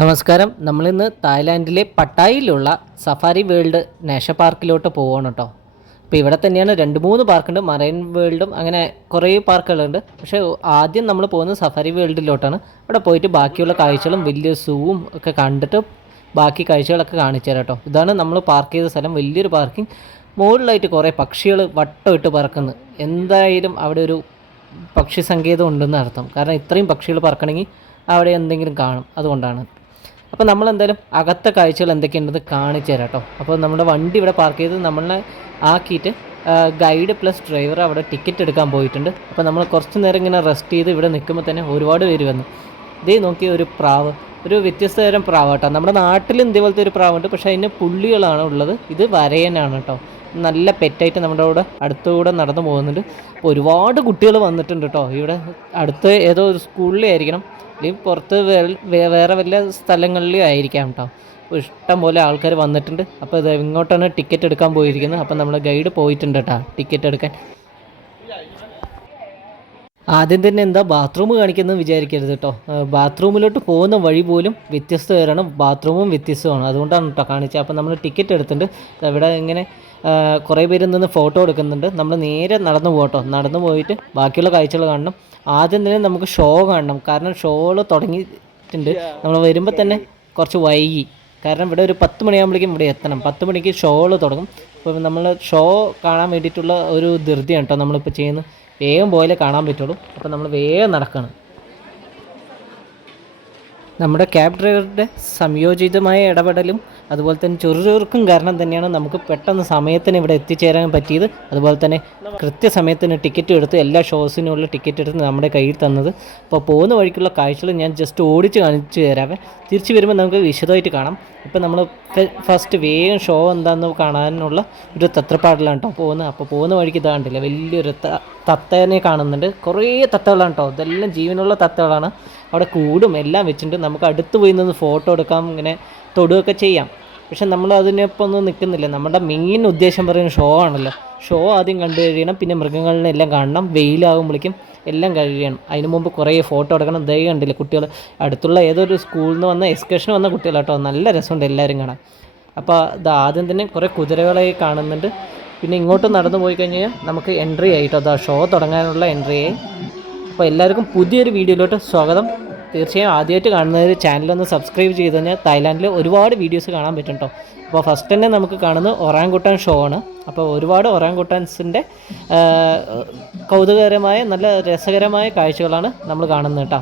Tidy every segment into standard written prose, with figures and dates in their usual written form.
നമസ്കാരം. നമ്മളിന്ന് തായ്ലാൻഡിലെ പട്ടായിലുള്ള safari world national പാർക്കിലോട്ട് പോവുകയാണ് കേട്ടോ. അപ്പോൾ ഇവിടെ തന്നെയാണ് 2-3 പാർക്കുണ്ട്. മറൈൻ വേൾഡും അങ്ങനെ കുറേ പാർക്കുകളുണ്ട്. പക്ഷേ ആദ്യം നമ്മൾ പോകുന്നത് സഫാരി വേൾഡിലോട്ടാണ്. അവിടെ പോയിട്ട് ബാക്കിയുള്ള കാഴ്ചകളും വലിയ സൂവും ഒക്കെ കണ്ടിട്ട് ബാക്കി കാഴ്ചകളൊക്കെ കാണിച്ചു തരാം കേട്ടോ. ഇതാണ് നമ്മൾ പാർക്ക് ചെയ്ത സ്ഥലം. വലിയൊരു പാർക്കിംഗ്. മുകളിലായിട്ട് കുറേ പക്ഷികൾ വട്ടം ഇട്ട് പറക്കുന്നു. എന്തായാലും അവിടെ ഒരു പക്ഷി സങ്കേതം ഉണ്ടെന്ന് അർത്ഥം. കാരണം ഇത്രയും പക്ഷികൾ പറക്കണമെങ്കിൽ അവിടെ എന്തെങ്കിലും കാണും, അതുകൊണ്ടാണ്. അപ്പോൾ നമ്മളെന്തായാലും അകത്തെ കാഴ്ചകൾ എന്തൊക്കെയുണ്ടെന്ന് കാണിച്ചു തരാം കേട്ടോ. അപ്പോൾ നമ്മുടെ വണ്ടി ഇവിടെ പാർക്ക് ചെയ്ത് നമ്മളെ ആക്കിയിട്ട് ഗൈഡ് പ്ലസ് ഡ്രൈവർ അവിടെ ടിക്കറ്റ് എടുക്കാൻ പോയിട്ടുണ്ട്. അപ്പോൾ നമ്മൾ കുറച്ച് നേരം ഇങ്ങനെ റെസ്റ്റ് ചെയ്ത് ഇവിടെ നിൽക്കുമ്പോൾ തന്നെ ഒരുപാട് പേര് വന്നു. ഇതേ നോക്കിയ ഒരു പ്രാവ്, ഒരു വ്യത്യസ്ത തരം പ്രാവ് കേട്ടോ. നമ്മുടെ നാട്ടിലും ഇതേപോലത്തെ ഒരു പ്രാവുണ്ട്, പക്ഷേ അതിന് പുള്ളികളാണ് ഉള്ളത്. ഇത് വരയനാണ് കേട്ടോ. നല്ല പെറ്റായിട്ട് നമ്മുടെ അവിടെ അടുത്തുകൂടെ നടന്നു പോകുന്നുണ്ട്. അപ്പോൾ ഒരുപാട് കുട്ടികൾ വന്നിട്ടുണ്ട് കേട്ടോ. ഇവിടെ അടുത്ത് ഏതോ ഒരു സ്കൂളിലായിരിക്കണം, അല്ലെങ്കിൽ പുറത്ത് വേറെ വല്ല സ്ഥലങ്ങളിലും ആയിരിക്കാം കേട്ടോ. അപ്പോൾ ഇഷ്ടം പോലെ ആൾക്കാർ വന്നിട്ടുണ്ട്. അപ്പോൾ ഇത് ഇങ്ങോട്ടാണ് ടിക്കറ്റ് എടുക്കാൻ പോയിരിക്കുന്നത്. അപ്പോൾ നമ്മുടെ ഗൈഡ് പോയിട്ടുണ്ട് കേട്ടോ ടിക്കറ്റ് എടുക്കാൻ. ആദ്യം തന്നെ എന്താ ബാത്റൂം കാണിക്കുന്നത് വിചാരിക്കരുത് കേട്ടോ. ബാത്റൂമിലോട്ട് പോകുന്ന വഴി പോലും വ്യത്യസ്തമാണ്, ബാത്റൂമും വ്യത്യസ്തമാണ്. അതുകൊണ്ടാണ് കേട്ടോ കാണിച്ചത്. അപ്പോൾ നമ്മൾ ടിക്കറ്റ് എടുത്തിട്ടുണ്ട്. ഇവിടെ ഇങ്ങനെ കുറേ പേര് നിന്ന് ഫോട്ടോ എടുക്കുന്നുണ്ട്. നമ്മൾ നേരെ നടന്നു പോകട്ടോ. നടന്നു പോയിട്ട് ബാക്കിയുള്ള കാഴ്ചകൾ കാണണം. ആദ്യം തന്നെ നമുക്ക് ഷോ കാണണം. കാരണം ഷോകൾ തുടങ്ങിയിട്ടുണ്ട്. നമ്മൾ വരുമ്പോൾ തന്നെ കുറച്ച് വൈകി. കാരണം ഇവിടെ ഒരു 10 മണിയാകുമ്പോഴേക്കും ഇവിടെ എത്തണം. 10 മണിക്ക് ഷോകൾ തുടങ്ങും. അപ്പോൾ നമ്മൾ ഷോ കാണാൻ വേണ്ടിയിട്ടുള്ള ഒരു ധൃതിയാണ് കേട്ടോ നമ്മളിപ്പോൾ ചെയ്യുന്നത്. വേഗം പോയാലേ കാണാൻ പറ്റുള്ളൂ. അപ്പോൾ നമ്മൾ വേഗം നടക്കണം. നമ്മുടെ ക്യാബ് ഡ്രൈവറുടെ സംയോജിതമായ ഇടപെടലും അതുപോലെ തന്നെ ചുറുചുറുക്കും കാരണം തന്നെയാണ് നമുക്ക് പെട്ടെന്ന് സമയത്തിന് ഇവിടെ എത്തിച്ചേരാൻ പറ്റിയത്. അതുപോലെ തന്നെ കൃത്യസമയത്തിന് ടിക്കറ്റ് എടുത്ത് എല്ലാ ഷോസിനുള്ള ടിക്കറ്റ് എടുത്ത് നമ്മുടെ കയ്യിൽ തന്നത്. അപ്പോൾ പോകുന്ന വഴിക്കുള്ള കാഴ്ചകൾ ഞാൻ ജസ്റ്റ് ഓടിച്ച് കാണിച്ചു തരാവേ. തിരിച്ച് വരുമ്പോൾ നമുക്ക് വിശദമായിട്ട് കാണാം. ഇപ്പം നമ്മൾ ഫസ്റ്റ് വേഗം ഷോ എന്താണെന്ന് കാണാനുള്ള ഒരു തത്രപ്പാടിലാണ് കേട്ടോ പോകുന്നത്. അപ്പോൾ പോകുന്ന വഴിക്ക് ഇതാണ്ടില്ല, വലിയൊരു തത്തേനെ കാണുന്നുണ്ട്. കുറേ തത്തകളാണ് കേട്ടോ. ഇതെല്ലാം ജീവനുള്ള തത്തകളാണ്. അവിടെ കൂടും എല്ലാം വെച്ചിട്ടുണ്ട്. നമുക്ക് അടുത്ത് പോയി നിന്ന് ഫോട്ടോ എടുക്കാം, ഇങ്ങനെ തൊടുകയൊക്കെ ചെയ്യാം. പക്ഷെ നമ്മൾ അതിനൊപ്പം ഒന്നും നിൽക്കുന്നില്ല. നമ്മുടെ മെയിൻ ഉദ്ദേശം പറയുന്നത് ഷോ ആണല്ലോ. ഷോ ആദ്യം കണ്ടു കഴിയണം, പിന്നെ മൃഗങ്ങളിനെല്ലാം കാണണം. വെയിലാകുമ്പോഴേക്കും എല്ലാം കഴിയണം. അതിന് മുമ്പ് കുറേ ഫോട്ടോ എടുക്കണം. ദയ കണ്ടില്ല കുട്ടികൾ, അടുത്തുള്ള ഏതൊരു സ്കൂളിൽ നിന്ന് വന്ന എക്സ്കർഷൻ വന്ന കുട്ടികളാട്ടോ. നല്ല രസമുണ്ട് എല്ലാവരും കാണാൻ. അപ്പോൾ ഇത് ആദ്യം തന്നെ കുറേ കുതിരകളെ കാണുന്നുണ്ട്. പിന്നെ ഇങ്ങോട്ട് നടന്നു പോയി കഴിഞ്ഞാൽ നമുക്ക് എൻട്രി ആയിട്ടോ. അതാ ഷോ തുടങ്ങാനുള്ള എൻട്രി ആയി. അപ്പോൾ എല്ലാവർക്കും പുതിയൊരു വീഡിയോയിലോട്ട് സ്വാഗതം. തീർച്ചയായും ആദ്യമായിട്ട് കാണുന്നവർ ചാനലൊന്ന് സബ്സ്ക്രൈബ് ചെയ്ത് കഴിഞ്ഞാൽ തായ്ലാൻഡിൽ ഒരുപാട് വീഡിയോസ് കാണാൻ പറ്റും കേട്ടോ. അപ്പോൾ ഫസ്റ്റ് തന്നെ നമുക്ക് കാണുന്നത് ഒറാങ്കുട്ടാൻ ഷോ ആണ്. അപ്പോൾ ഒരുപാട് ഒറാങ്കുട്ടാൻസിൻ്റെ കൗതുകകരമായ നല്ല രസകരമായ കാഴ്ചകളാണ് നമ്മൾ കാണുന്നത് കേട്ടോ.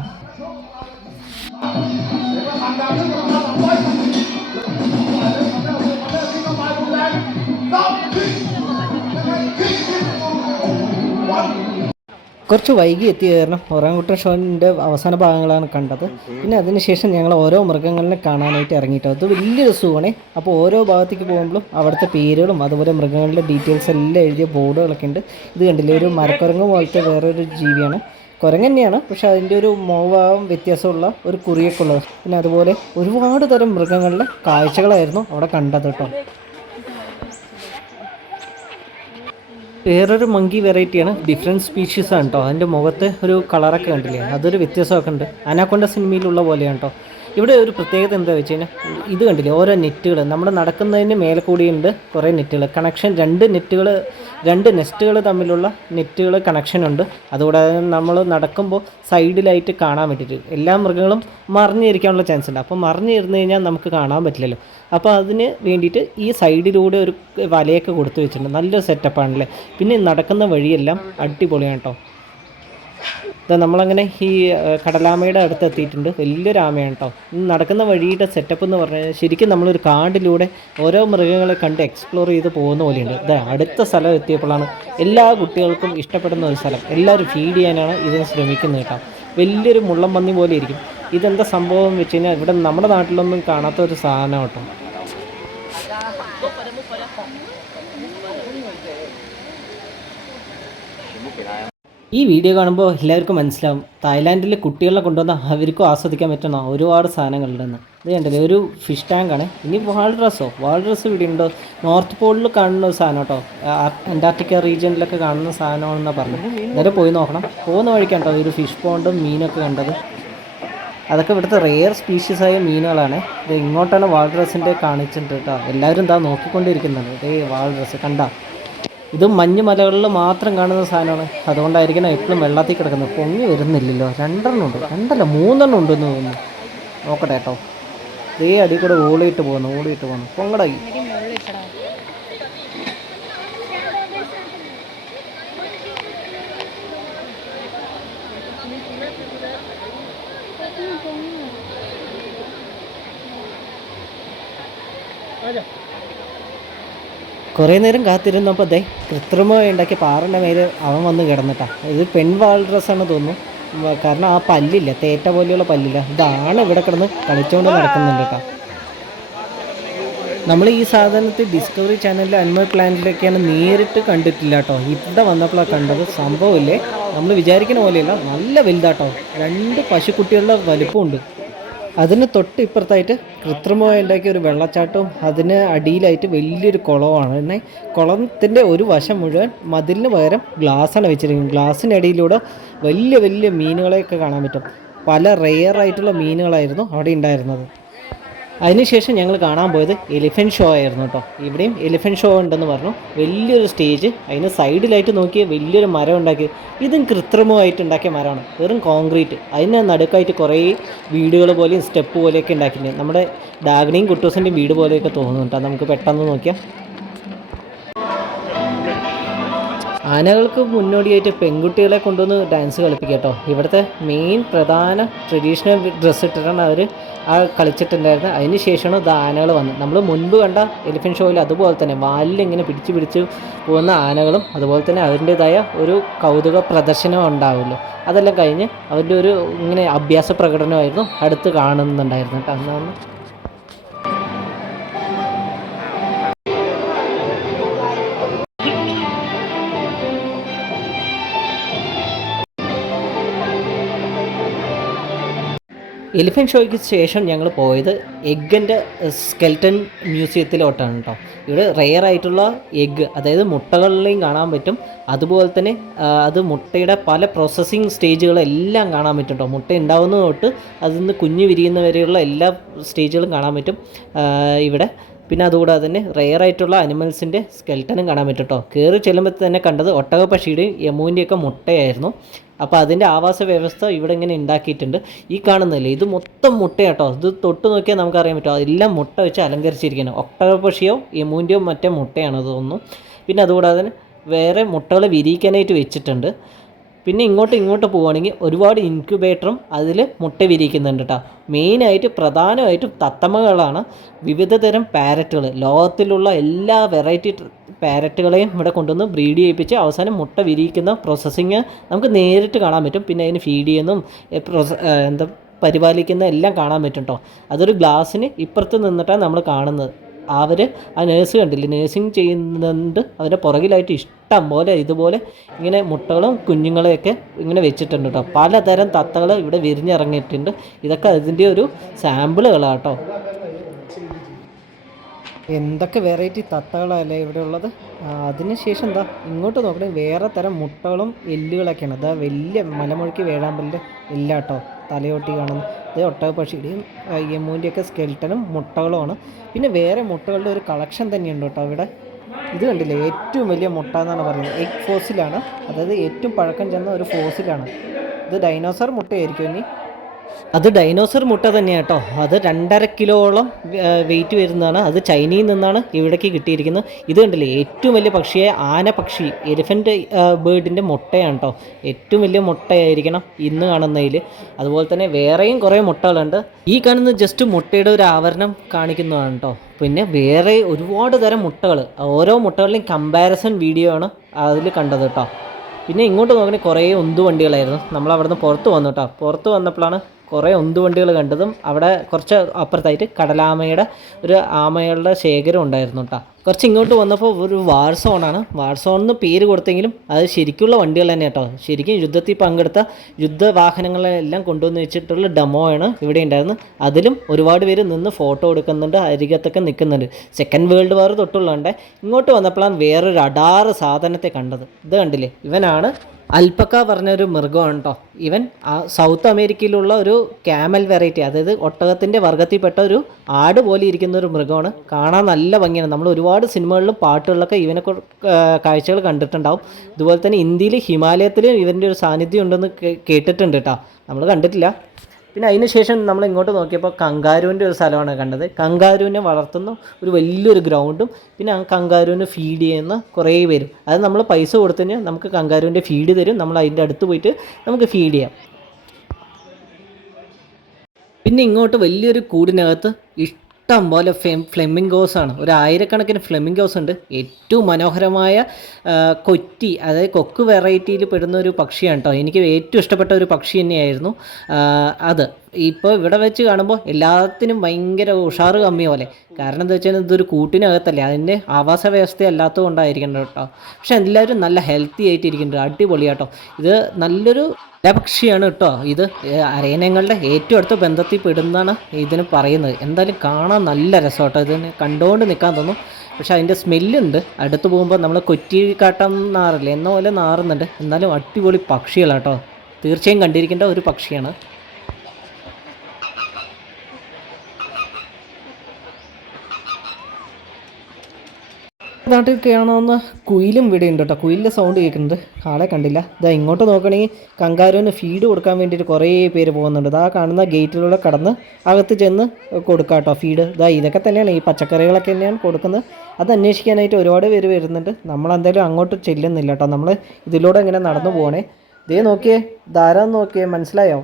കുറച്ച് വൈകി എത്തിയ കാരണം ഒറാങ്കുട്ടൻ ഷോൻ്റെ അവസാന ഭാഗങ്ങളാണ് കണ്ടത്. പിന്നെ അതിനുശേഷം ഞങ്ങൾ ഓരോ മൃഗങ്ങളിനെ കാണാനായിട്ട് ഇറങ്ങിയിട്ടോ. അത് വലിയൊരു സൂവാണേ. അപ്പോൾ ഓരോ ഭാഗത്തേക്ക് പോകുമ്പോഴും അവിടുത്തെ പേരുകളും അതുപോലെ മൃഗങ്ങളുടെ ഡീറ്റെയിൽസ് എല്ലാം എഴുതിയ ബോർഡുകളൊക്കെ ഉണ്ട്. ഇത് കണ്ടില്ലേ, ഒരു മരക്കുരങ്ങ് പോലത്തെ വേറൊരു ജീവിയാണ്. കുരങ്ങ് തന്നെയാണ്, പക്ഷേ അതിൻ്റെ ഒരു മോഭാവം വ്യത്യാസമുള്ള ഒരു കുറിയൊക്കെ ഉള്ളത്. പിന്നെ അതുപോലെ ഒരുപാട് തരം മൃഗങ്ങളുടെ കാഴ്ചകളായിരുന്നു അവിടെ കണ്ടത് കേട്ടോ. വേറൊരു മങ്കി വെറൈറ്റിയാണ്, ഡിഫറെൻറ്റ് സ്പീഷീസാണ് കേട്ടോ. അതിൻ്റെ മുഖത്ത് ഒരു കളറൊക്കെ കണ്ടില്ലേ, അതൊരു വ്യത്യാസമൊക്കെ ഉണ്ട്. അനാക്കൊണ്ട സിനിമയിലുള്ള പോലെയാണ് കേട്ടോ. ഇവിടെ ഒരു പ്രത്യേകത എന്താ വെച്ച് കഴിഞ്ഞാൽ ഇത് കണ്ടില്ലേ, ഓരോ നെറ്റുകൾ നമ്മൾ നടക്കുന്നതിന് മേലെ കൂടിയുണ്ട് കുറേ നെറ്റുകൾ കണക്ഷൻ. രണ്ട് നെസ്റ്റുകൾ തമ്മിലുള്ള നെറ്റുകൾ കണക്ഷനുണ്ട്. അതുകൂടാതെ നമ്മൾ നടക്കുമ്പോൾ സൈഡിലായിട്ട് കാണാൻ വേണ്ടിയിട്ട് എല്ലാ മൃഗങ്ങളും മറിഞ്ഞിരിക്കാനുള്ള ചാൻസ് ഉണ്ട്. അപ്പോൾ മറിഞ്ഞിരുന്ന് കഴിഞ്ഞാൽ നമുക്ക് കാണാൻ പറ്റില്ലല്ലോ. അപ്പോൾ അതിന് വേണ്ടിയിട്ട് ഈ സൈഡിലൂടെ ഒരു വലയൊക്കെ കൊടുത്തു വെച്ചിട്ടുണ്ട്. നല്ലൊരു സെറ്റപ്പാണല്ലേ. പിന്നെ നടക്കുന്ന വഴിയെല്ലാം അടിപൊളിയാണ് കേട്ടോ. നമ്മളങ്ങനെ ഈ കടലാമയുടെ അടുത്ത് എത്തിയിട്ടുണ്ട്. വലിയൊരു ആമയാണ് കേട്ടോ. നടക്കുന്ന വഴിയുടെ സെറ്റപ്പ് എന്ന് പറഞ്ഞാൽ ശരിക്കും നമ്മളൊരു കാടിലൂടെ ഓരോ മൃഗങ്ങളെ കണ്ട് എക്സ്പ്ലോർ ചെയ്ത് പോകുന്ന പോലെയുണ്ട്. അടുത്ത സ്ഥലം എത്തിയപ്പോഴാണ് എല്ലാ കുട്ടികൾക്കും ഇഷ്ടപ്പെടുന്ന ഒരു സ്ഥലം. എല്ലാവരും ഫീഡ് ചെയ്യാനാണ് ഇതിന് ശ്രമിക്കുന്നത് കേട്ടോ. വലിയൊരു മുള്ളം പന്നി പോലെ ഇരിക്കും. ഇതെന്താ സംഭവം വെച്ച് കഴിഞ്ഞാൽ ഇവിടെ നമ്മുടെ നാട്ടിലൊന്നും കാണാത്ത ഒരു സാധനം കേട്ടോ. ഈ വീഡിയോ കാണുമ്പോൾ എല്ലാവർക്കും മനസ്സിലാവും തായ്ലാൻഡിൽ കുട്ടികളെ കൊണ്ടുവന്ന അവർക്കും ആസ്വദിക്കാൻ പറ്റുന്ന ഒരുപാട് സാധനങ്ങളുണ്ടെന്ന്. ഇത് കണ്ടില്ലേ, ഒരു ഫിഷ് ടാങ്കാണ്. ഇനി വാൾഡ്രസ് ഇവിടെ ഉണ്ടോ. നോർത്ത് പോളിൽ കാണുന്ന ഒരു സാധനം കേട്ടോ. അന്റാർട്ടിക്ക റീജിയനിലൊക്കെ കാണുന്ന സാധനമാണെന്നാണ് പറഞ്ഞത്. നേരെ പോയി നോക്കണം. പോകുന്ന വഴിക്കാണ് കേട്ടോ ഒരു ഫിഷ് പോണ്ടും മീനൊക്കെ കണ്ടത്. അതൊക്കെ ഇവിടുത്തെ റെയർ സ്പീഷീസായ മീനുകളാണ്. ഇത് ഇങ്ങോട്ടാണ് വാൾറസിൻ്റെ കാണിച്ചിട്ടുണ്ട് കേട്ടോ. എല്ലാവരും എന്താ നോക്കിക്കൊണ്ടിരിക്കുന്നുണ്ട്. ഇതേ വാൾറസ് കണ്ട, ഇത് മഞ്ഞ് മലകളിൽ മാത്രം കാണുന്ന സാധനമാണ്. അതുകൊണ്ടായിരിക്കണം എപ്പോഴും വെള്ളത്തിൽ കിടക്കുന്നത്. പൊങ്ങി വരുന്നില്ലല്ലോ. 2 ഉണ്ട്, 2 അല്ല 3 ഉണ്ടെന്ന് തോന്നുന്നു. നോക്കട്ടെ കേട്ടോ. ഇതേ അടി കൂടെ ഓടിയിട്ട് പോകുന്നു പൊങ്ങടായി. കുറേ നേരം കാത്തിരുന്നപ്പോൾ അതെ കൃത്രിമമായി ഉണ്ടാക്കിയ പാറൻ്റെ മേലെ അവൻ വന്ന് കിടന്നിട്ടാ. ഇത് പെൺ വാൾറസാണ് തോന്നുന്നു. കാരണം ആ പല്ലില്ല, തേറ്റ പോലെയുള്ള പല്ലില്ല. ഇതാണ് ഇവിടെ കിടന്ന് കളിച്ചുകൊണ്ട് നടക്കുന്നുണ്ട് കേട്ടോ. നമ്മൾ ഈ സാധനത്തിൽ ഡിസ്കവറി ചാനലിൽ അനിമൽ പ്ലാനറ്റിലൊക്കെയാണ് നേരിട്ട് കണ്ടിട്ടില്ല കേട്ടോ. ഇവിടെ വന്നപ്പോഴാണ് കണ്ടത്. സംഭവമില്ലേ നമ്മൾ വിചാരിക്കുന്ന പോലെയല്ല, നല്ല വലുതാട്ടോ. 2 പശുക്കുട്ടികളുടെ വലിപ്പമുണ്ട്. അതിന് തൊട്ട് ഇപ്പുറത്തായിട്ട് കൃത്രിമമായി ഉണ്ടാക്കിയ ഒരു വെള്ളച്ചാട്ടവും അതിന് അടിയിലായിട്ട് വലിയൊരു കുളമാണ്. പിന്നെ കുളത്തിൻ്റെ ഒരു വശം മുഴുവൻ മതിലിന് പകരം ഗ്ലാസ്സാണ് വെച്ചിരിക്കുന്നത്. ഗ്ലാസ്സിനടിയിലൂടെ വലിയ വലിയ മീനുകളെയൊക്കെ കാണാൻ പറ്റും. പല റെയർ ആയിട്ടുള്ള മീനുകളായിരുന്നു അവിടെ ഉണ്ടായിരുന്നത്. അതിനുശേഷം ഞങ്ങൾ കാണാൻ പോയത് എലിഫൻറ്റ് ഷോ ആയിരുന്നു കേട്ടോ. ഇവിടെയും എലിഫൻറ്റ് ഷോ ഉണ്ടെന്ന് പറഞ്ഞു. വലിയൊരു സ്റ്റേജ്, അതിന് സൈഡിലായിട്ട് നോക്കിയ വലിയൊരു മരം ഉണ്ടാക്കി. ഇതും കൃത്രിമമായിട്ട് ഉണ്ടാക്കിയ മരമാണ്, വെറും കോൺക്രീറ്റ്. അതിന് നടുക്കായിട്ട് കുറേ വീടുകൾ പോലെയും സ്റ്റെപ്പ് പോലെയൊക്കെ ഉണ്ടാക്കിയിട്ടുണ്ട്. നമ്മുടെ ഡാഗ്നിയും കുട്ടൂസിൻ്റെയും വീട് പോലെയൊക്കെ തോന്നുന്നുണ്ട് നമുക്ക് പെട്ടെന്ന് നോക്കിയാൽ. ആനകൾക്ക് മുന്നോടിയായിട്ട് പെൺകുട്ടികളെ കൊണ്ടുവന്ന് ഡാൻസ് കളിപ്പിക്കുക കേട്ടോ. ഇവിടുത്തെ മെയിൻ പ്രധാന ട്രഡീഷണൽ ഡ്രസ്സ് ഇട്ടിട്ടാണ് അവർ കളിച്ചിട്ടുണ്ടായിരുന്നത്. അതിന് ശേഷമാണ് ഇത് ആനകൾ വന്നത്. നമ്മൾ മുൻപ് കണ്ട എലിഫൻറ്റ് ഷോയിൽ അതുപോലെ തന്നെ വാലിൽ ഇങ്ങനെ പിടിച്ച് പോകുന്ന ആനകളും അതുപോലെ തന്നെ അതിൻ്റേതായ ഒരു കൗതുക പ്രദർശനം ഉണ്ടാവുമല്ലോ, അതെല്ലാം കഴിഞ്ഞ് അവരുടെ ഒരു ഇങ്ങനെ അഭ്യാസ പ്രകടനമായിരുന്നു അടുത്ത് കാണുന്നുണ്ടായിരുന്നു കേട്ടോ. അന്നാണ് എലിഫൻറ്റ് ഷോയ്ക്ക് ശേഷം ഞങ്ങൾ പോയത് എഗ്ഗിൻ്റെ സ്കെൽട്ടൺ മ്യൂസിയത്തിലോട്ടാണ് കേട്ടോ. ഇവിടെ റെയർ ആയിട്ടുള്ള എഗ്ഗ്, അതായത് മുട്ടകളിലെയും കാണാൻ പറ്റും. അതുപോലെ തന്നെ അത് മുട്ടയുടെ പല പ്രോസസ്സിങ് സ്റ്റേജുകളെല്ലാം കാണാൻ പറ്റും കേട്ടോ. മുട്ട ഉണ്ടാവുന്നത് തൊട്ട് അതിൽ നിന്ന് കുഞ്ഞ് വിരിയുന്നവരെയുള്ള എല്ലാ സ്റ്റേജുകളും കാണാൻ പറ്റും ഇവിടെ. പിന്നെ അതുകൂടാതെ തന്നെ റെയർ ആയിട്ടുള്ള അനിമൽസിൻ്റെ സ്കെൽട്ടനും കാണാൻ പറ്റും കേട്ടോ. കയറി ചെല്ലുമ്പോൾ തന്നെ കണ്ടത് ഒട്ടകപ്പക്ഷിയുടെയും യമൂൻ്റെയൊക്കെ മുട്ടയായിരുന്നു. അപ്പോൾ അതിൻ്റെ ആവാസ വ്യവസ്ഥ ഇവിടെ ഇങ്ങനെ ഉണ്ടാക്കിയിട്ടുണ്ട്. ഈ കാണുന്നില്ലേ, ഇത് മൊത്തം മുട്ടയാട്ടോ. ഇത് തൊട്ട് നോക്കിയാൽ നമുക്കറിയാൻ പറ്റും, എല്ലാം മുട്ട വെച്ച് അലങ്കരിച്ചിരിക്കുന്നത്. ഒട്ടകപ്പക്ഷിയോ യമൂൻ്റെയോ മറ്റേ മുട്ടയാണ് തോന്നുന്നു. പിന്നെ അതുകൂടാതെ തന്നെ വേറെ മുട്ടകൾ വിരിയിക്കാനായിട്ട് വെച്ചിട്ടുണ്ട്. പിന്നെ ഇങ്ങോട്ട് പോവുകയാണെങ്കിൽ ഒരുപാട് ഇൻക്യുബേറ്ററും അതിൽ മുട്ട വിരിയിക്കുന്നുണ്ട് കേട്ടോ. മെയിനായിട്ട് പ്രധാനമായിട്ടും തത്തമ്മകളാണ്. വിവിധ തരം പാരറ്റുകൾ, ലോകത്തിലുള്ള എല്ലാ വെറൈറ്റി പാരറ്റുകളെയും ഇവിടെ കൊണ്ടുവന്ന് ബ്രീഡ് ചെയ്യിപ്പിച്ച് അവസാനം മുട്ട വിരിയിക്കുന്ന പ്രോസസ്സിങ് നമുക്ക് നേരിട്ട് കാണാൻ പറ്റും. പിന്നെ അതിന് ഫീഡ് ചെയ്യുന്നതും പരിപാലിക്കുന്ന എല്ലാം കാണാൻ പറ്റും കേട്ടോ. അതൊരു ഗ്ലാസ്സിന് ഇപ്പുറത്ത് നിന്നിട്ടാണ് നമ്മൾ കാണുന്നത്. അവർ ആ നേഴ്സ് കണ്ടില്ലേ, നേഴ്സിങ് ചെയ്യുന്നുണ്ട്. അവരുടെ പുറകിലായിട്ട് ഇഷ്ടം പോലെ ഇതുപോലെ ഇങ്ങനെ മുട്ടകളും കുഞ്ഞുങ്ങളെയൊക്കെ ഇങ്ങനെ വെച്ചിട്ടുണ്ട് കേട്ടോ. പലതരം തത്തകൾ ഇവിടെ വിരിഞ്ഞിറങ്ങിയിട്ടുണ്ട്. ഇതൊക്കെ അതിൻ്റെ ഒരു സാമ്പിളുകളാണ് കേട്ടോ. എന്തൊക്കെ വെറൈറ്റി തത്തകളല്ലേ ഇവിടെ ഉള്ളത്. അതിനുശേഷം എന്താ ഇങ്ങോട്ട് നോക്കണേ, വേറെ തരം മുട്ടകളും എല്ലുകളൊക്കെയാണ്. അതാ വലിയ മലമുഴക്കി വേഴാമ്പലിൻ്റെ എല്ലാം കേട്ടോ തലയോട്ടി കാണുന്നത്. ഇത് ഒട്ടകപ്പക്ഷിയുടെയും യമൂൻ്റെയൊക്കെ സ്കെൽട്ടനും മുട്ടകളുമാണ്. പിന്നെ വേറെ മുട്ടകളുടെ ഒരു കളക്ഷൻ തന്നെയുണ്ട് കേട്ടോ ഇവിടെ. ഇത് കണ്ടില്ലേ, ഏറ്റവും വലിയ മുട്ട എന്നാണ് പറയുന്നത്. എഗ് ഫോസിലാണ്, അതായത് ഏറ്റവും പഴക്കം ചെന്ന ഒരു ഫോസിലാണ്. ഇത് ഡൈനോസർ മുട്ടയായിരിക്കും ഇനി. അത് ഡൈനോസർ മുട്ട തന്നെയാണ് കേട്ടോ. അത് 2.5 കിലോളം വെയിറ്റ് വരുന്നതാണ്. അത് ചൈനയിൽ നിന്നാണ് ഇവിടേക്ക് കിട്ടിയിരിക്കുന്നത്. ഇത് കണ്ടില്ലേ, ഏറ്റവും വലിയ പക്ഷിയെ ആനപക്ഷി എലിഫൻറ്റ് ബേർഡിൻ്റെ മുട്ടയാണ് കേട്ടോ. ഏറ്റവും വലിയ മുട്ടയായിരിക്കണം ഇന്ന് കാണുന്നതിൽ. അതുപോലെ തന്നെ വേറെയും കുറേ മുട്ടകളുണ്ട്. ഈ കാണുന്നത് ജസ്റ്റ് മുട്ടയുടെ ഒരു ആവരണം കാണിക്കുന്നതാണ് കേട്ടോ. പിന്നെ വേറെ ഒരുപാട് തരം മുട്ടകൾ, ഓരോ മുട്ടകളുടെയും കമ്പാരിസൺ വീഡിയോ ആണ് അതിൽ കണ്ടത് കേട്ടോ. പിന്നെ ഇങ്ങോട്ട് നോക്കണേ കുറേ ഉന്തുവണ്ടികളായിരുന്നു. നമ്മളവിടെ നിന്ന് പുറത്ത് വന്നു കേട്ടോ. പുറത്ത് വന്നപ്പോഴാണ് കുറേ ഉന്തുവണ്ടികൾ കണ്ടതും. അവിടെ കുറച്ച് അപ്പുറത്തായിട്ട് കടലാമയുടെ ഒരു ആമകളുടെ ശേഖരം ഉണ്ടായിരുന്നു കേട്ടോ. കുറച്ച് ഇങ്ങോട്ട് വന്നപ്പോൾ ഒരു വാർ സോണാണ്. വാർ സോൺ എന്ന് പേര് കൊടുത്തെങ്കിലും അത് ശരിക്കുള്ള വണ്ടികൾ തന്നെ കേട്ടോ. ശരിക്കും യുദ്ധത്തിൽ പങ്കെടുത്ത യുദ്ധവാഹനങ്ങളെല്ലാം കൊണ്ടുവന്ന് വെച്ചിട്ടുള്ള ഡെമോയാണ് ഇവിടെ ഉണ്ടായിരുന്നത്. അതിലും ഒരുപാട് പേര് നിന്ന് ഫോട്ടോ എടുക്കുന്നുണ്ട്, അരികത്തൊക്കെ നിൽക്കുന്നുണ്ട്. സെക്കൻഡ് വേൾഡ് വാർ തൊട്ടുള്ളതുകൊണ്ട്. ഇങ്ങോട്ട് വന്നപ്പോഴാണ് വേറൊരു അടാറ് സാധനത്തെ കണ്ടത്. ഇത് കണ്ടില്ലേ, ഇവനാണ് അൽപ്പക്ക പറഞ്ഞൊരു മൃഗമാണ് കേട്ടോ. ഇവൻ സൗത്ത് അമേരിക്കയിലുള്ള ഒരു ക്യാമൽ വെറൈറ്റി, അതായത് ഒട്ടകത്തിൻ്റെ വർഗ്ഗത്തിൽപ്പെട്ട ഒരു ആട് പോലെ ഇരിക്കുന്ന ഒരു മൃഗമാണ്. കാണാൻ നല്ല ഭംഗിയാണ്. നമ്മൾ ഒരുപാട് സിനിമകളിലും പാട്ടുകളിലൊക്കെ ഇവനെ കാഴ്ചകൾ കണ്ടിട്ടുണ്ടാവും. ഇതുപോലെ തന്നെ ഇന്ത്യയിൽ ഹിമാലയത്തിൽ ഇവൻ്റെ ഒരു സാന്നിധ്യം ഉണ്ടെന്ന് കേട്ടിട്ടുണ്ട് കേട്ടോ. നമ്മൾ കണ്ടിട്ടില്ല. പിന്നെ അതിന് ശേഷം നമ്മൾ ഇങ്ങോട്ട് നോക്കിയപ്പോൾ കങ്കാരുവിൻ്റെ ഒരു സ്ഥലമാണ് കണ്ടത്. കങ്കാരുവിനെ വളർത്തുന്ന ഒരു വലിയൊരു ഗ്രൗണ്ടും പിന്നെ ആ കങ്കാരുവിന് ഫീഡ് ചെയ്യുന്ന കുറേ പേരും. അത് നമ്മൾ പൈസ കൊടുത്തു കഴിഞ്ഞാൽ നമുക്ക് കങ്കാരുവിൻ്റെ ഫീഡ് തരും. നമ്മൾ അതിൻ്റെ അടുത്ത് പോയിട്ട് നമുക്ക് ഫീഡ് ചെയ്യാം. പിന്നെ ഇങ്ങോട്ട് വലിയൊരു കൂടിനകത്ത് ഇഷ്ടം പോലെ ഫ്ലെമിംഗോസാണ്. ഒരു 1000കണക്കിന് ഫ്ലെമിംഗോസ് ഉണ്ട്. ഏറ്റവും മനോഹരമായ കൊറ്റി, അതായത് കൊക്ക് വെറൈറ്റിയിൽ പെടുന്ന ഒരു പക്ഷിയാണ് കേട്ടോ. എനിക്ക് ഏറ്റവും ഇഷ്ടപ്പെട്ട ഒരു പക്ഷി തന്നെയായിരുന്നു അത്. ഇപ്പോൾ ഇവിടെ വെച്ച് കാണുമ്പോൾ എല്ലാത്തിനും ഭയങ്കര ഉഷാറ് കമ്മി പോലെ. കാരണം എന്താ വെച്ചാൽ ഇതൊരു കൂട്ടിനകത്തല്ലേ, അതിൻ്റെ ആവാസ വ്യവസ്ഥ അല്ലാത്തത് കൊണ്ടായിരിക്കണം കേട്ടോ. പക്ഷെ എല്ലാവരും നല്ല ഹെൽത്തി ആയിട്ടിരിക്കുന്നുണ്ട്. അടിപൊളിയാട്ടോ. ഇത് നല്ലൊരു പക്ഷിയാണ് കേട്ടോ. ഇത് അരയന്നങ്ങളുടെ ഏറ്റവും അടുത്ത ബന്ധത്തിൽ പെടുന്നതാണ് ഇതിന് പറയുന്നത്. എന്തായാലും കാണാൻ നല്ല രസം കേട്ടോ. ഇതിന് കണ്ടുകൊണ്ട് നിൽക്കാൻ തോന്നും. പക്ഷെ അതിൻ്റെ സ്മെല്ലുണ്ട്. അടുത്ത് പോകുമ്പോൾ നമ്മൾ കൊറ്റിക്കാട്ടം നാറില്ലേ എന്ന പോലെ നാറുന്നുണ്ട്. എന്നാലും അടിപൊളി പക്ഷികളാട്ടോ. തീർച്ചയായും കണ്ടിരിക്കേണ്ട ഒരു പക്ഷിയാണ്. നാട്ടിൽ കാണാവുന്ന കുയിലും ഇവിടെ ഉണ്ട് കേട്ടോ. കുയിലിൻ്റെ സൗണ്ട് കേൾക്കുന്നുണ്ട്. ആളെ കണ്ടില്ല. ഇതാ ഇങ്ങോട്ട് നോക്കണമെങ്കിൽ കങ്കാരുവിന് ഫീഡ് കൊടുക്കാൻ വേണ്ടിയിട്ട് കുറേ പേര് പോകുന്നുണ്ട്. ഇതാ കാണുന്ന ഗേറ്റിലൂടെ കടന്ന് അകത്ത് ചെന്ന് കൊടുക്കാം കേട്ടോ ഫീഡ്. ഇതാ ഇതൊക്കെ തന്നെയാണ്, ഈ പച്ചക്കറികളൊക്കെ തന്നെയാണ് കൊടുക്കുന്നത്. അത് അന്വേഷിക്കാനായിട്ട് ഒരുപാട് പേര് വരുന്നുണ്ട്. നമ്മളെന്തായാലും അങ്ങോട്ട് ചെല്ലുന്നില്ല കേട്ടോ. നമ്മൾ ഇതിലൂടെ ഇങ്ങനെ നടന്നു പോകണേ. ഇതേ നോക്കിയേ, ധാരാളം നോക്കിയേ, മനസ്സിലായോ?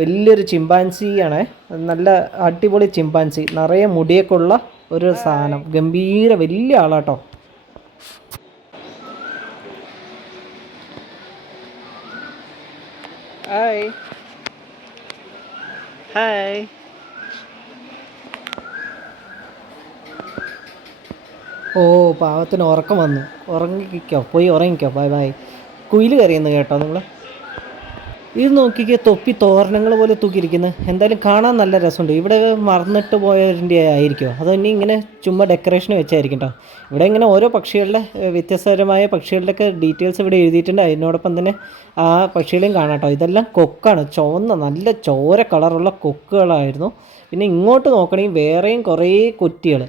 വലിയൊരു ചിമ്പാൻസിയാണ്. നല്ല അടിപൊളി ചിമ്പാൻസി, നിറയെ മുടിയൊക്കെ ഉള്ള ഒരു സാധനം. ഗംഭീര വലിയ ആളാട്ടോ. Hi hi. ഓ പാവത്തിന് ഉറക്കം വന്നു. ഉറങ്ങിക്കോ, പോയി ഉറങ്ങിക്കോ. Bye bye. കുയിൽ കരയുന്നു കേട്ടോ നിങ്ങൾ. ഇത് നോക്കിക്കേ, തൊപ്പി തോരണങ്ങൾ പോലെ തൂക്കിയിരിക്കുന്നത്. എന്തായാലും കാണാൻ നല്ല രസമുണ്ട്. ഇവിടെ മറന്നിട്ട് പോയവരുടെ ആയിരിക്കുമോ അതോ ഇനി ഇങ്ങനെ ചുമ്മാ ഡെക്കറേഷൻ വെച്ചായിരിക്കും കേട്ടോ. ഇവിടെ ഇങ്ങനെ ഓരോ പക്ഷികളുടെ വ്യത്യസ്തപരമായ പക്ഷികളുടെയൊക്കെ ഡീറ്റെയിൽസ് ഇവിടെ എഴുതിയിട്ടുണ്ട്. അതിനോടൊപ്പം തന്നെ ആ പക്ഷികളെയും കാണാം കേട്ടോ. ഇതെല്ലാം കൊക്കാണ്, ചുവന്ന നല്ല ചോര കളറുള്ള കൊക്കുകളായിരുന്നു. പിന്നെ ഇങ്ങോട്ട് നോക്കണമെങ്കിൽ വേറെയും കുറേ കൊറ്റികൾ,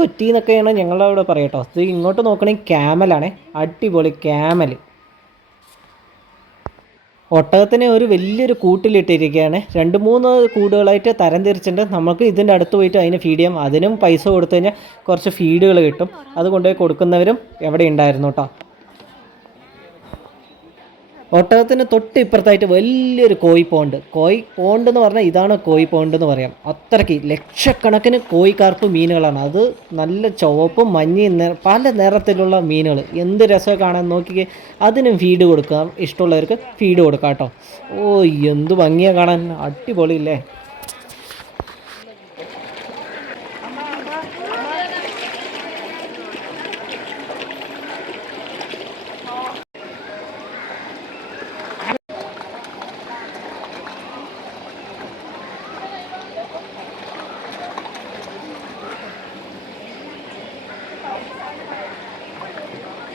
കൊറ്റി എന്നൊക്കെയാണ് ഞങ്ങളുടെ അവിടെ പറയട്ടോ. ഇത് ഇങ്ങോട്ട് നോക്കണമെങ്കിൽ ക്യാമലാണ്. അടിപൊളി ക്യാമൽ. ഒട്ടകത്തിനെ ഒരു വലിയൊരു കൂട്ടിലിട്ടിരിക്കുകയാണ്. 2-3 കൂടുകളായിട്ട് തരംതിരിച്ചിട്ടുണ്ട്. നമുക്ക് ഇതിൻ്റെ അടുത്ത് പോയിട്ട് അതിന് ഫീഡ് ചെയ്യാം. അതിനും പൈസ കൊടുത്തു കഴിഞ്ഞാൽ കുറച്ച് ഫീഡുകൾ കിട്ടും. അത് കൊണ്ടുപോയി കൊടുക്കുന്നവരും എവിടെ ഉണ്ടായിരുന്നു കേട്ടോ. ഒട്ടകത്തിന് തൊട്ട് ഇപ്പുറത്തായിട്ട് വലിയൊരു കോഴി പോണ്ട് എന്ന് പറഞ്ഞാൽ ഇതാണ് കോഴി പോണ്ട് എന്ന് പറയാം. അത്രയ്ക്ക് ലക്ഷക്കണക്കിന് കോഴിക്കാർപ്പ് മീനുകളാണ്. അത് നല്ല ചുവപ്പും മഞ്ഞയും പല നിറത്തിലുള്ള മീനുകൾ. എന്ത് രസമൊക്കെ കാണാൻ നോക്കിക്കേ. അതിനും ഫീഡ് കൊടുക്കാം, ഇഷ്ടമുള്ളവർക്ക് ഫീഡ് കൊടുക്കാം കേട്ടോ. ഓ എന്ത് ഭംഗിയാണ് കാണാൻ, അടിപൊളിയില്ലേ.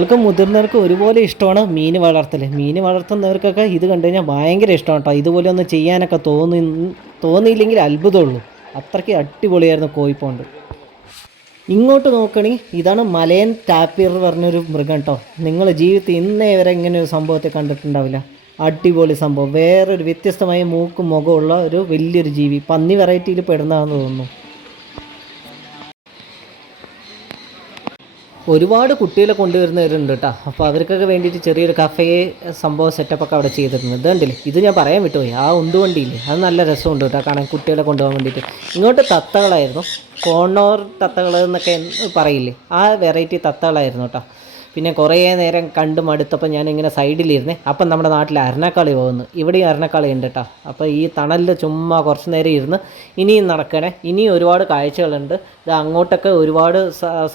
ൾക്ക് മുതിർന്നവർക്ക് ഒരുപോലെ ഇഷ്ടമാണ് മീൻ വളർത്തൽ. മീൻ വളർത്തുന്നവർക്കൊക്കെ ഇത് കണ്ടു കഴിഞ്ഞാൽ ഭയങ്കര ഇഷ്ടമാണ് കേട്ടോ. ഇതുപോലെ ഒന്ന് ചെയ്യാനൊക്കെ തോന്നിയില്ലെങ്കിൽ അത്ഭുതമുള്ളൂ. അത്രയ്ക്ക് അടിപൊളിയായിരുന്നു കോഴിപ്പോണ്ട്. ഇങ്ങോട്ട് നോക്കണമെങ്കിൽ ഇതാണ് മലയൻ ടാപ്പിർ പറഞ്ഞൊരു മൃഗം കേട്ടോ. നിങ്ങൾ ജീവിതത്തിൽ ഇന്നേ വരെ ഇങ്ങനെ ഒരു സംഭവത്തെ കണ്ടിട്ടുണ്ടാവില്ല. അടിപൊളി സംഭവം. വേറൊരു വ്യത്യസ്തമായ മൂക്കും മുഖമുള്ള ഒരു വലിയൊരു ജീവി. പന്നി വെറൈറ്റിയിൽ പെടുന്നതാണെന്ന് തോന്നുന്നു. ഒരുപാട് കുട്ടികളെ കൊണ്ടുവരുന്നവരുണ്ട് കേട്ടോ. അപ്പോൾ അവർക്കൊക്കെ വേണ്ടിയിട്ട് ചെറിയൊരു കഫേ സംഭവം സെറ്റപ്പൊക്കെ അവിടെ ചെയ്തിട്ടുണ്ട്. ഇതുണ്ടല്ലേ, ഇത് ഞാൻ പറയാൻ വിട്ടുപോയി. ആ ഉണ്ടുവണ്ടിയില്ലേ, അത് നല്ല രസമുണ്ട് കേട്ടോ കാണാൻ, കുട്ടികളെ കൊണ്ടുപോകാൻ വേണ്ടിയിട്ട്. ഇങ്ങോട്ട് തത്തകളായിരുന്നു, കോണോർ തത്തകൾ എന്നൊക്കെ പറയില്ലേ, ആ വെറൈറ്റി തത്തകളായിരുന്നു കേട്ടോ. പിന്നെ കുറേ നേരം കണ്ടു മടുത്തപ്പോൾ ഞാനിങ്ങനെ സൈഡിലിരുന്നേ. അപ്പം നമ്മുടെ നാട്ടിൽ അരണക്കാളി പോകുന്നു. ഇവിടെയും അരണക്കാളി ഉണ്ട് കേട്ടോ. അപ്പോൾ ഈ തണലിൽ ചുമ്മാ കുറച്ച് നേരം ഇരുന്ന് ഇനിയും നടക്കണേ. ഇനിയും ഒരുപാട് കാഴ്ചകളുണ്ട്. ഇത് അങ്ങോട്ടൊക്കെ ഒരുപാട്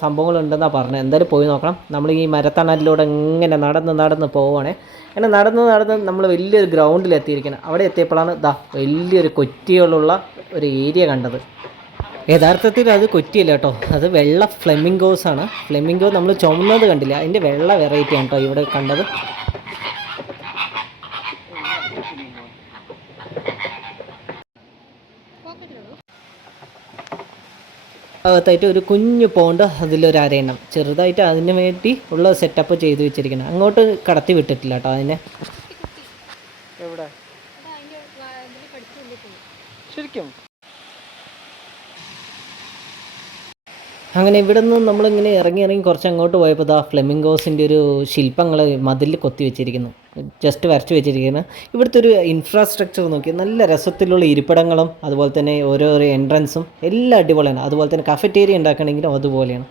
സംഭവങ്ങളുണ്ടെന്നാണ് പറഞ്ഞത്. എന്തായാലും പോയി നോക്കണം. നമ്മൾ ഈ മരത്തണലിലൂടെ ഇങ്ങനെ നടന്ന് പോവുകയാണേ. അങ്ങനെ നടന്ന് നമ്മൾ വലിയൊരു ഗ്രൗണ്ടിലെത്തിയിരിക്കണം. അവിടെ എത്തിയപ്പോഴാണ് വലിയൊരു കൊറ്റികളുള്ള ഒരു ഏരിയ കണ്ടത്. യഥാർത്ഥത്തിൽ അത് കൊറ്റിയല്ല കേട്ടോ, അത് വെള്ള ഫ്ലെമിംഗോസാണ്. ഫ്ലെമിംഗോ നമ്മൾ ചുമന്നത് കണ്ടില്ല, അതിൻ്റെ വെള്ള വെറൈറ്റിയാണ് കേട്ടോ ഇവിടെ കണ്ടത്. ഭാഗത്തായിട്ട് ഒരു കുഞ്ഞു പോണ്ട്, അതിലൊരു അരയണ്ണം ചെറുതായിട്ട് അതിന് വേണ്ടി ഉള്ള സെറ്റപ്പ് ചെയ്ത് വെച്ചിരിക്കുന്നത്. അങ്ങോട്ട് കടത്തി വിട്ടിട്ടില്ല കേട്ടോ അതിനെ. എവിടെ ശരിക്കും അങ്ങനെ ഇവിടെ നിന്ന് നമ്മളിങ്ങനെ ഇറങ്ങി കുറച്ച് അങ്ങോട്ട് പോയപ്പോൾ ആ ഫ്ലെമിംഗോസിൻ്റെ ഒരു ശില്പങ്ങൾ മതിലിൽ കൊത്തി വെച്ചിരിക്കുന്നു, ജസ്റ്റ് വരച്ച് വെച്ചിരിക്കുന്നത്. ഇവിടുത്തെ ഒരു ഇൻഫ്രാസ്ട്രക്ചർ നോക്കി നല്ല രസത്തിലുള്ള ഇരിപ്പിടങ്ങളും അതുപോലെ തന്നെ ഓരോരോ എൻട്രൻസും എല്ലാം അടിപൊളിയാണ്. അതുപോലെ തന്നെ കഫറ്റേരിയ ഉണ്ടാക്കണമെങ്കിലും അതുപോലെയാണ്.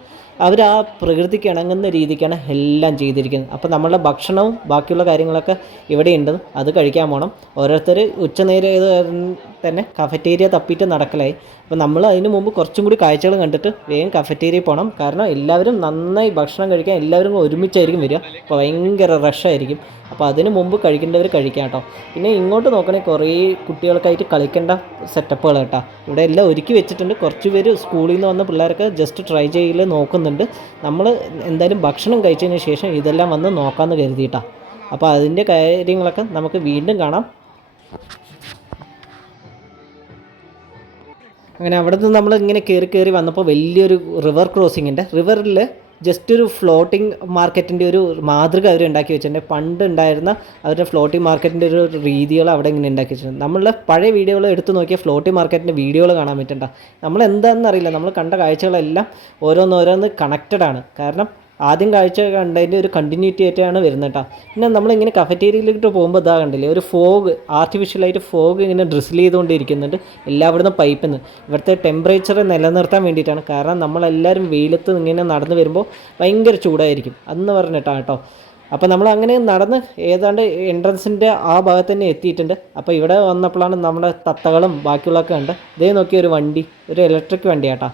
അവർ ആ പ്രകൃതിക്ക് ഇണങ്ങുന്ന രീതിക്കാണ് എല്ലാം ചെയ്തിരിക്കുന്നത്. അപ്പോൾ നമ്മളുടെ ഭക്ഷണവും ബാക്കിയുള്ള കാര്യങ്ങളൊക്കെ ഇവിടെ ഉണ്ട്, അത് കഴിക്കാൻ പോകണം. ഓരോരുത്തർ ഉച്ചനേരം തന്നെ കഫറ്റേരിയ തപ്പിയിട്ട് നടക്കലായി. അപ്പോൾ നമ്മൾ അതിന് മുമ്പ് കുറച്ചും കൂടി കാഴ്ചകൾ കണ്ടിട്ട് വേഗം കഫറ്റേരിയയിൽ പോകണം. കാരണം എല്ലാവരും നന്നായി ഭക്ഷണം കഴിക്കാൻ എല്ലാവരും ഒരുമിച്ചായിരിക്കും വരിക, അപ്പോൾ ഭയങ്കര റഷായിരിക്കും. അപ്പോൾ അതിന് മുമ്പ് കഴിക്കേണ്ടവർ കഴിക്കാം കേട്ടോ. പിന്നെ ഇങ്ങോട്ട് നോക്കണമെങ്കിൽ കുറേ കുട്ടികൾക്കായിട്ട് കളിക്കേണ്ട സെറ്റപ്പുകൾ കേട്ടോ ഇവിടെ എല്ലാം ഒരുക്കി വെച്ചിട്ടുണ്ട്. കുറച്ച് പേര് സ്കൂളിൽ നിന്ന് വന്ന പിള്ളേരൊക്കെ ജസ്റ്റ് ട്രൈ ചെയ്യൽ നോക്കുന്നുണ്ട്. നമ്മൾ എന്തായാലും ഭക്ഷണം കഴിച്ചതിന് ശേഷം ഇതെല്ലാം വന്ന് നോക്കാമെന്ന് കരുതിയിട്ടാണ്. അപ്പോൾ അതിൻ്റെ കാര്യങ്ങളൊക്കെ നമുക്ക് വീണ്ടും കാണാം. അങ്ങനെ അവിടെ നിന്ന് നമ്മൾ ഇങ്ങനെ കയറി വന്നപ്പോൾ വലിയൊരു റിവർ ക്രോസിങ്ങിൻ്റെ റിവറിൽ ജസ്റ്റ് ഒരു ഫ്ലോട്ടിംഗ് മാർക്കറ്റിൻ്റെ ഒരു മാതൃക അവർ ഉണ്ടാക്കി വെച്ചിട്ടുണ്ട്. പണ്ട് ഉണ്ടായിരുന്ന അവരുടെ ഫ്ലോട്ടിംഗ് മാർക്കറ്റിൻ്റെ ഒരു രീതികൾ അവിടെ ഇങ്ങനെ ഉണ്ടാക്കി വെച്ചിട്ടുണ്ട്. നമ്മളുടെ പഴയ വീഡിയോകൾ എടുത്ത് നോക്കിയാൽ ഫ്ലോട്ടിംഗ് മാർക്കറ്റിൻ്റെ വീഡിയോകൾ കാണാൻ പറ്റണ്ട. നമ്മൾ എന്താണെന്ന് അറിയില്ല, നമ്മൾ കണ്ട കാഴ്ചകളെല്ലാം ഓരോന്നോരോന്ന് കണക്റ്റഡാണ്. കാരണം ആദ്യം കാഴ്ച കണ്ടതിൻ്റെ ഒരു കണ്ടിന്യൂറ്റി ആയിട്ടാണ് വരുന്നത് കേട്ടോ. പിന്നെ നമ്മളിങ്ങനെ കഫറ്റേരിയയിലേക്ക് പോകുമ്പോൾ ഇതാ കണ്ടില്ലേ, ഒരു ഫോഗ്, ആർട്ടിഫിഷ്യലായിട്ട് ഫോഗ് ഇങ്ങനെ ഡ്രിസിൽ ചെയ്തുകൊണ്ടിരിക്കുന്നുണ്ട് എല്ലാവിടുന്ന് പൈപ്പിൽ നിന്ന്. ഇവിടുത്തെ ടെമ്പറേച്ചർ നിലനിർത്താൻ വേണ്ടിയിട്ടാണ്. കാരണം നമ്മളെല്ലാവരും വെയിലത്ത് ഇങ്ങനെ നടന്ന് വരുമ്പോൾ ഭയങ്കര ചൂടായിരിക്കും അന്ന് പറഞ്ഞിട്ടാണ് കേട്ടോ. അപ്പോൾ നമ്മൾ അങ്ങനെ നടന്ന് ഏതാണ്ട് എൻട്രൻസിൻ്റെ ആ ഭാഗത്ത് തന്നെ എത്തിയിട്ടുണ്ട്. അപ്പോൾ ഇവിടെ വന്നപ്പോഴാണ് നമ്മുടെ തത്തകളും ബാക്കിയുള്ളതൊക്കെ ഉണ്ട്. ഇതേ നോക്കിയ ഒരു വണ്ടി, ഒരു ഇലക്ട്രിക് വണ്ടിയാട്ടോ.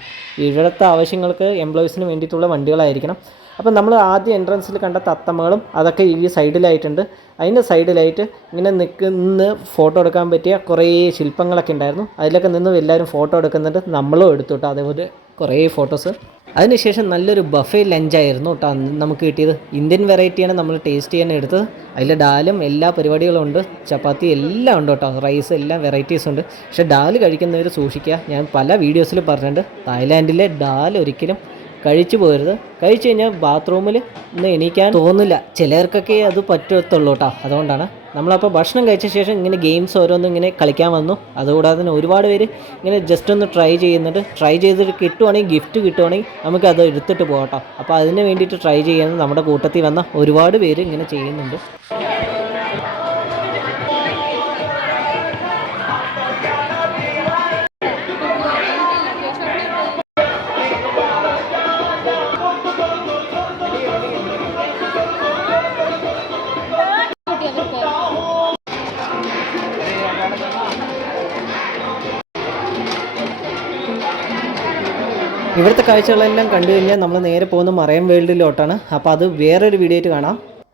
ഇവിടുത്തെ ആവശ്യങ്ങൾക്ക് എംപ്ലോയീസിന് വേണ്ടിയിട്ടുള്ള വണ്ടികളായിരിക്കണം. അപ്പം നമ്മൾ ആദ്യം എൻട്രൻസിൽ കണ്ട തത്തമ്മകളും അതൊക്കെ ഈ സൈഡിലായിട്ടുണ്ട്. അതിൻ്റെ സൈഡിലായിട്ട് ഇങ്ങനെ നിന്ന് ഫോട്ടോ എടുക്കാൻ പറ്റിയ കുറേ ശില്പങ്ങളൊക്കെ ഉണ്ടായിരുന്നു. അതിലൊക്കെ നിന്ന് എല്ലാവരും ഫോട്ടോ എടുക്കുന്നുണ്ട്, നമ്മളും എടുത്തു കേട്ടോ അതേപോലെ കുറേ ഫോട്ടോസ്. അതിനുശേഷം നല്ലൊരു ബഫേ ലഞ്ചായിരുന്നു കേട്ടോ നമുക്ക് കിട്ടിയത്. ഇന്ത്യൻ വെറൈറ്റിയാണ് നമ്മൾ ടേസ്റ്റ് ചെയ്യാൻ എടുത്തത്. അതിൽ ഡാലും എല്ലാ പരിപാടികളും ഉണ്ട്, ചപ്പാത്തി എല്ലാം ഉണ്ട് കേട്ടോ, റൈസ് എല്ലാം വെറൈറ്റീസ് ഉണ്ട്. പക്ഷേ ഡാൽ കഴിക്കുന്നവർ സൂക്ഷിക്കുക. ഞാൻ പല വീഡിയോസിൽ പറഞ്ഞിട്ടുണ്ട്, തായ്ലാൻഡിലെ ഡാൽ ഒരിക്കലും കഴിച്ചു പോകരുത്. കഴിച്ചു കഴിഞ്ഞാൽ ബാത്റൂമിൽ ഒന്ന് എണീക്കാൻ തോന്നില്ല, ചിലർക്കൊക്കെ അത് പറ്റത്തുള്ളൂ കേട്ടോ. അതുകൊണ്ടാണ് നമ്മളപ്പോൾ ഭക്ഷണം കഴിച്ച ശേഷം ഇങ്ങനെ ഗെയിംസ് ഓരോന്നും ഇങ്ങനെ കളിക്കാൻ വന്നു. അതുകൂടാതെ തന്നെ ഒരുപാട് പേര് ഇങ്ങനെ ജസ്റ്റ് ഒന്ന് ട്രൈ ചെയ്യുന്നുണ്ട്. ട്രൈ ചെയ്തിട്ട് കിട്ടുവാണെങ്കിൽ, ഗിഫ്റ്റ് കിട്ടുവാണെങ്കിൽ നമുക്കത് എടുത്തിട്ട് പോകട്ടോ. അപ്പോൾ അതിന് വേണ്ടിയിട്ട് ട്രൈ ചെയ്യുന്നത് നമ്മുടെ കൂട്ടത്തിൽ വന്ന ഒരുപാട് പേര് ഇങ്ങനെ ചെയ്യുന്നുണ്ട്. ഇവിടുത്തെ കാഴ്ചകളെല്ലാം കണ്ടു കഴിഞ്ഞാൽ നമ്മൾ നേരെ പോകുന്ന മറൈൻ വേൾഡിലോട്ടാണ്. അപ്പോൾ അത് വേറൊരു വീഡിയോ ആയിട്ട് കാണാം.